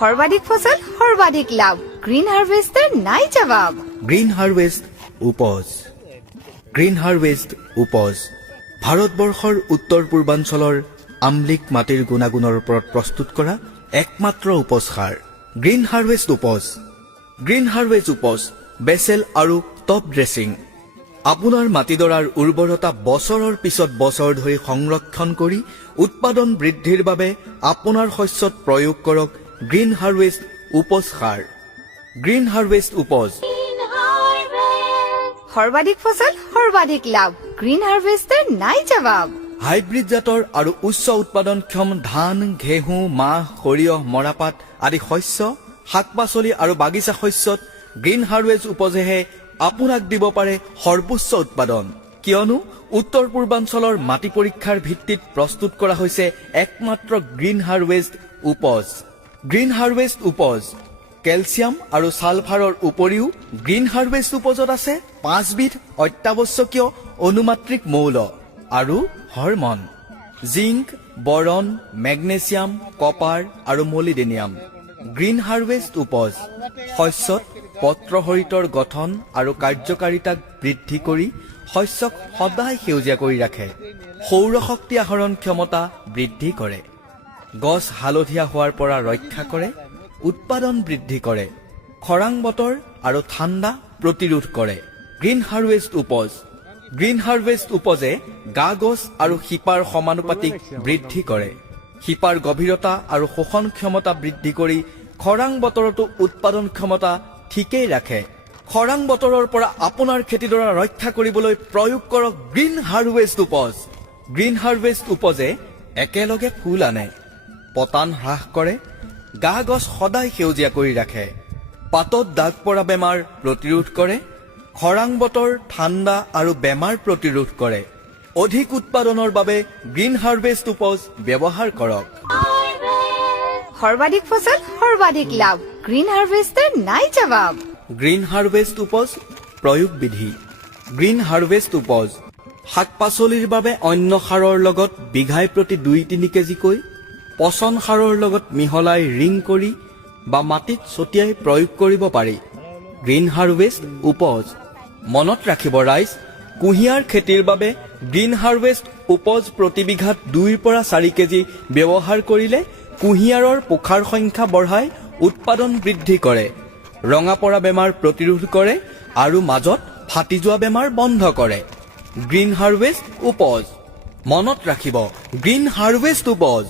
সৰ্বাধিক ফসল সৰ্বাধিক লাভ গ্ৰিন হাৰভেস্টেৰ নাই জবাব গ্ৰীণ হাৰভেষ্ট উপজ গ্ৰীণ হাৰভেষ্ট উপজ ভাৰতবৰ্ষৰ উত্তৰ পূৰ্বাঞ্চলৰ আমলিক মাটিৰ গুণাগুণৰ ওপৰত প্ৰস্তুত কৰা একমাত্ৰ উপজ সাৰ green harvest উপজ green harvest উপজ basal আৰু টপ ড্ৰেছিং আপোনাৰ মাটিডৰাৰ উৰ্বৰতা বছৰৰ পিছত বছৰ ধৰি সংৰক্ষণ কৰি উৎপাদন বৃদ্ধিৰ বাবে আপোনাৰ শস্যত প্ৰয়োগ কৰক গ্ৰীণ হাৰভেষ্ট উপজ সাৰ গ্ৰীণ হাৰভেষ্ট উপজ সৰ্বাধিক ফসল সৰ্বাধিক লাভ গ্ৰিন হাৰভেস্টেৰ নাই জবাব হাইব্ৰিড জাতৰ আৰু উচ্চ উৎপাদনক্ষম ধান ঘেঁহু মাহ সৰিয়হ মৰাপাট আদি শস্য শাক পাচলি আৰু বাগিচা শস্যত গ্ৰীণ হাৰভেষ্ট উপজেহে আপোনাক দিব পাৰে সৰ্বোচ্চ উৎপাদন কিয়নো উত্তৰ পূৰ্বাঞ্চলৰ মাটি পৰীক্ষাৰ ভিত্তিত প্ৰস্তুত কৰা হৈছে একমাত্ৰ green harvest উপজ green harvest উপজ calcium আৰু ছালফাৰৰ উপৰিও গ্ৰীণ হাৰভেষ্ট উপজত আছে 5 বিধ অত্যাৱশ্যকীয় অনুমাত্ৰিক মৌল আৰু হৰমন জিংক বৰণ মেগনেছিয়াম কপাৰ আৰু মলিবেডিয়াম গ্ৰীণ হাৰভেষ্ট উপজ শস্যত পত্ৰহৰিতৰ গঠন আৰু কাৰ্যকাৰিতাক বৃদ্ধি কৰি শস্যক সদায় সেউজীয়া কৰি ৰাখে সৌৰ শক্তি আহৰণ ক্ষমতা বৃদ্ধি কৰে গছ হালধীয়া হোৱাৰ পৰা ৰক্ষা কৰে উৎপাদন বৃদ্ধি কৰে খৰাং বতৰ আৰু ঠাণ্ডা প্ৰতিৰোধ কৰে গ্ৰীণ হাৰভেষ্ট উপজ গ্ৰীণ হাৰভেষ্ট উপজে গা গছ আৰু শিপাৰ সমানুপাতিক বৃদ্ধি কৰে শিপাৰ গভীৰতা আৰু শোষণ ক্ষমতা বৃদ্ধি কৰি খৰাং বতৰতো উৎপাদন ক্ষমতা ঠিকেই ৰাখে খৰাং বতৰৰ পৰা আপোনাৰ খেতিডৰা ৰক্ষা কৰিবলৈ প্ৰয়োগ কৰক গ্ৰীণ হাৰভেষ্ট উপজ গ্ৰীণ হাৰভেষ্ট উপজে একেলগে ফুল আনে পতান হ্ৰাস কৰে গা গছ সদায় সেউজীয়া কৰি ৰাখে পাতত দাগ পৰা বেমাৰ প্ৰতিৰোধ কৰে খৰাং বতৰ ঠাণ্ডা আৰু বেমাৰ প্ৰতিৰোধ কৰে অধিক উৎপাদনৰ বাবে গ্ৰীণ হাৰভেষ্ট উপজ ব্যৱহাৰ কৰক সৰ্বাধিক ফসল সৰ্বাধিক লাভ গ্ৰিন হাৰভেস্টেৰ নাই জবাব গ্ৰীণ হাৰভেষ্ট উপজ প্ৰয়োগ বিধি গ্ৰীণ হাৰভেষ্ট উপজ শাক পাচলিৰ বাবে অন্য সাৰৰ লগত বিঘাই প্ৰতি 2-3 কেজিকৈ পচন সাৰৰ লগত মিহলাই ৰিং কৰি বা মাটিত ছটিয়াই প্ৰয়োগ কৰিব পাৰি গ্ৰীণ হাৰভেষ্ট উপজ মনত ৰাখিব ৰাইজ কুঁহিয়াৰ খেতিৰ বাবে গ্ৰীণ হাৰভেষ্ট উপজ প্ৰতি বিঘাত 2-4 কেজি ব্যৱহাৰ কৰিলে কুঁহিয়াৰৰ পোখাৰ সংখ্যা বঢ়াই উৎপাদন বৃদ্ধি কৰে ৰঙা পৰা বেমাৰ প্ৰতিৰোধ কৰে আৰু মাজত ফাটি যোৱা বেমাৰ বন্ধ কৰে গ্ৰীণ হাৰভেষ্ট উপজ মনত ৰাখিব গ্ৰীণ হাৰভেষ্ট উপজ